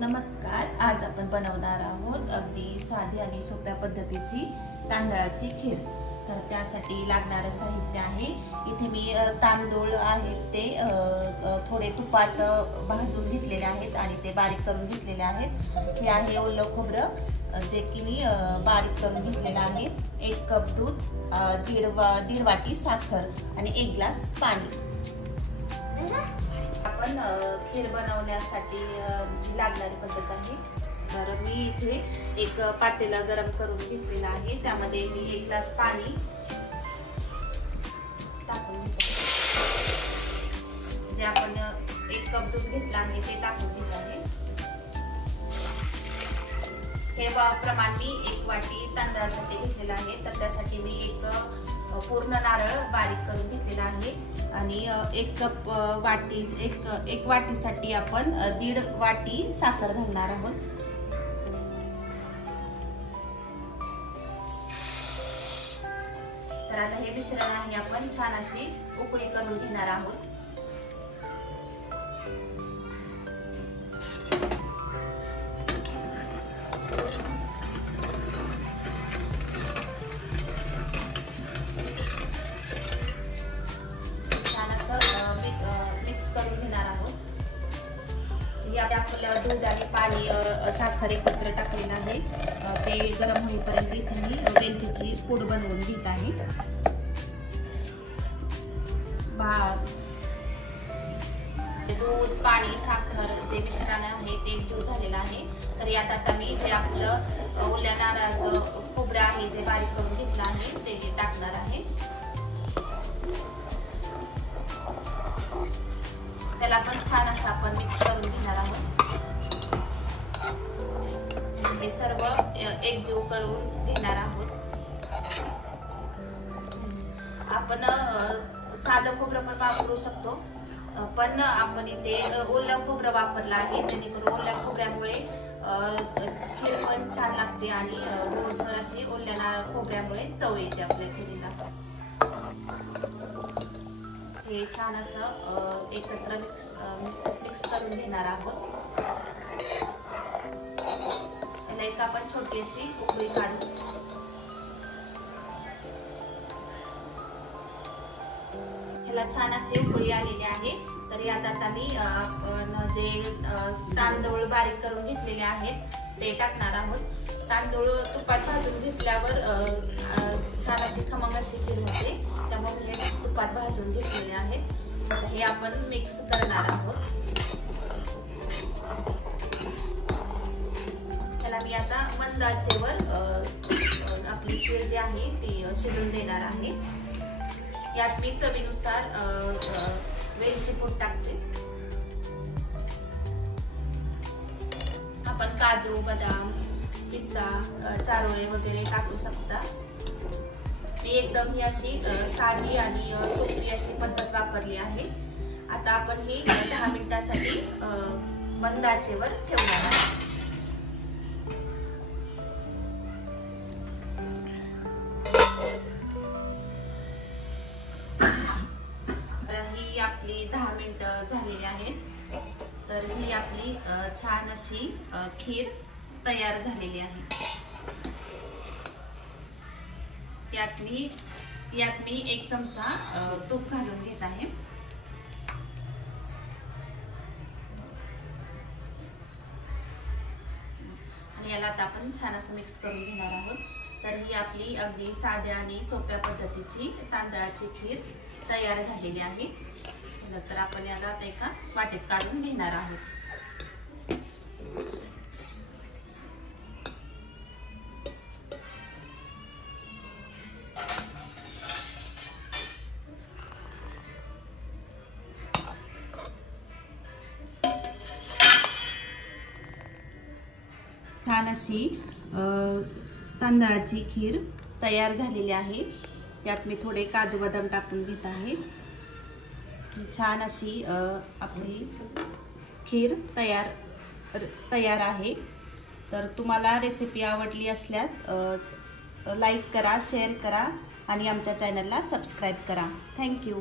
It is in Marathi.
नमस्कार. आज आपण बनवणार आहोत अगदी साधी आणि सोप्या पद्धतीची तांदळाची खीर. तर त्यासाठी लागणारे साहित्य आहे, इथे मी तांदूळ आहेत ते थोडे तुपात भाजून घेतलेले आहेत आणि ते बारीक करून घेतलेले आहेत. हे आहे ओलं खोबरं जे की मी बारीक करून घेतलेलं आहे. 1 कप दूध, दीड वाटी साखर आणि 1 ग्लास पाणी. आपण खीर बनवण्यासाठी जी लागणारी पद्धत आहे, तर मी इथे एक पातेला गरम करून घेतलेला आहे. त्यामध्ये मी 1 ग्लास पाणी टाकून घेतले. जे आपण 1 कप दूध घेतला आहे ते टाकून घेत आहे. हे प्रमाण मी 1 वाटी तांदळासाठी घेतलेला आहे. तर त्यासाठी मी एक पूर्ण नारळ बारीक करून घेतलेला आहे आणि 1 कप वाटी एक वाटीसाठी आपण 1.5 वाटी साखर घालणार आहोत. तर आता हे मिश्रण आहे आपण छान अशी उकळी करून घेणार आहोत. करून घेणार आहोत. आपलं दूध आणि पाणी साखर एकत्र टाकलेलं आहे. ते गरम होईपर्यंत इथे मी वेलचीची पूड बनवून घेत आहे. दूध, पाणी, साखर जे मिश्रण आहे ते एकजीव झालेलं आहे. तर यात आता मी जे आपलं ओल्या नारळाचं खोबरं आहे जे बारीक करून घेतलं आहे ते टाकणार आहे. त्याला पण छान असं आपण मिक्स करून घेणार आहोत. हे सर्व एकजीव करून घेणार आहोत. आपण साधं खोबरं पण वापरू शकतो, पण आपण इथे ओलं खोबरं वापरलं आहे, जेणेकरून ओल्या खोबऱ्यामुळे खीर पण छान लागते आणि गोडसर अशी ओल्या खोबऱ्यामुळे चव येते आपल्या खीरीला. हे छान असं एकत्र मिक्स करून घेणार आहोत. याला एक आपण छोटी अशी उकळी काढू. ह्याला छान अशी उकळी आलेली आहे. तर यात आता मी जे तांदूळ बारीक करून घेतलेले आहेत ते टाकणार आहोत. तांदूळ तुपात भाजून घेतल्यावर छान अशी खमंग अशी खीर होते, त्यामुळे हे तुपात भाजून घेतलेले आहेत. हे आपण मिक्स करणार आहोत. त्याला मी आता मंद आचेवर आपली खीर जी आहे ती शिजून देणार आहे. यात मी चवीनुसार वेलची पूड टाकते. आपण काजू, बदाम, पिस्ता, चारोळे वगैरे टाकू शकता. मी एकदम ही अशी साधी आणि सोपी अशी पद्धत वापरली आहे. आता आपण ही 10 मिनिटांसाठी मंद आचेवर ठेवणार आहोत. ही आपली 10 मिनिटं झालेली आहेत. तर ही आपली छान अशी खीर तयार झालेली आहे. यात मी 1 चमचा तूप घालून घेत आहे. आणि याला आता आपण छान असं मिक्स करून घेणार आहोत. तर ही आपली अगदी साध्या आणि सोप्या पद्धतीची तांदळाची खीर तयार झालेली आहे. तर आपण याला आता एका वाटीत काढून घेणार आहोत. छान अशी तांदळाची खीर तयार झालेली आहे. यात मी थोडे काजू बदाम टाकून घेत आहे. छान अशी आपली खीर तयार आहे. तर तुम्हाला रेसिपी आवडली असल्यास लाईक करा, शेअर करा आणि आमच्या चॅनलला सबस्क्राईब करा. थँक्यू.